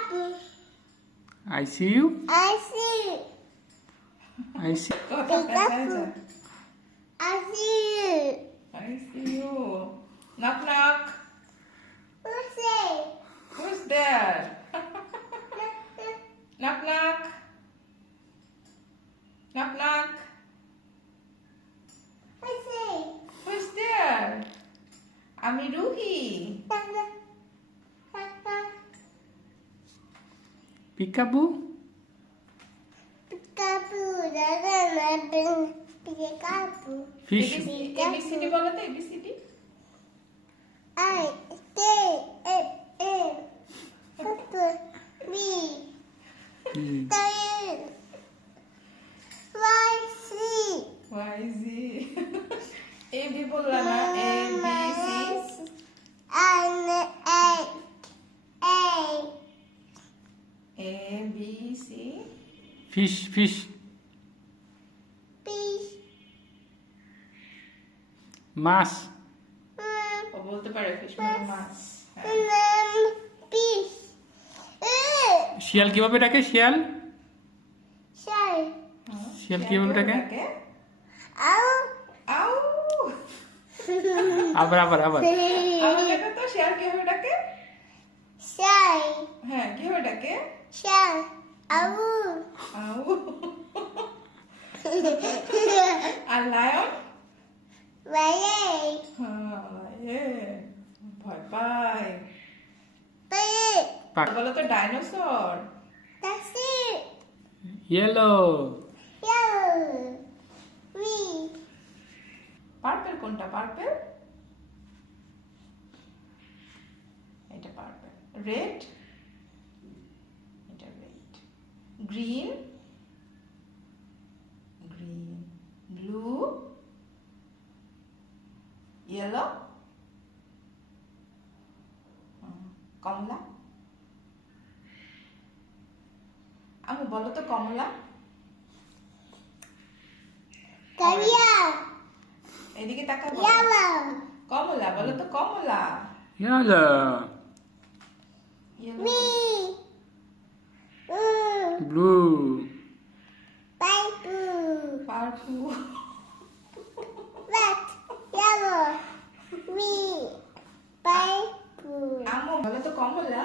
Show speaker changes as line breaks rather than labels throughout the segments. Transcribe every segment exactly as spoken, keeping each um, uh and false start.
I see you.
I see you.
I see.
Peekaboo. I see you.
I see you. Knock knock.
Who's there?
Who's there? Knock knock. Knock knock.
Who's there?
Who's there? আমি Ruhi.
Peekaboo.
Peekaboo. Peekaboo.
Fish.
ABCD বলো তো ABCD.
I K F M B
Hmm.
Y C
Y G. A B বললা না A B C
N A A
A B C
Fish. Fish.
B
মাছ।
ও বলতে পারে ফিশ মানে মাছ। হ্যাঁ।
B
শিয়াল কিভাবে ডাকে? শিয়াল
Shy
হ্যাঁ।
শিয়াল কিভাবে ডাকে?
Ow
আউ
আবার আবার আবার
আবার দেখো তো শেয়াল কিভাবে ডাকে?
Shy
হ্যাঁ কিভাবে ডাকে?
Shy Ow
ow. আর লায়ন?
Way
হ্যাঁ লায়ন ভয় পায়।
Big
পাক
বলো তো dinosaur.
That's it
yellow
Yellow Me
purple কোনটা? পার্পল এটা পার্পল। রেড এটা red. Green green. Blue yellow কমলা। আমি বলো তো কমলা।
Korea
এদিকে তাকা বলো।
Yellow
কমলা বলো তো কমলা।
Yellow
yellow
Me Ooh
blue
Purple
purple.
Red Yellow Me Purple
আমো বলো তো কমলা।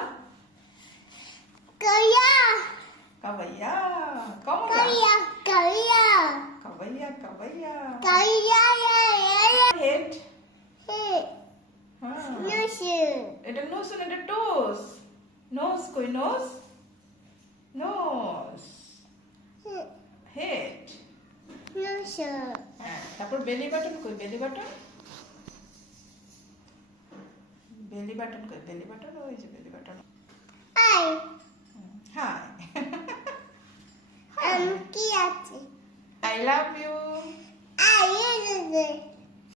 Korea
কাবাইয়া কমলা।
Korea Korea
কাবাইয়া কাবাইয়া।
Korea
head.
Hey
হ্যাঁ
No shoe
এটা নোস না এটা টোস। নোস কই nose? Nose head.
No shoe
হ্যাঁ তারপর বেলি বাটন কই? বেলি বাটন বেলি বাটন কই? বেলি বাটন ওই যে belly button.
I
hi
am Kiati
I love you.
I use it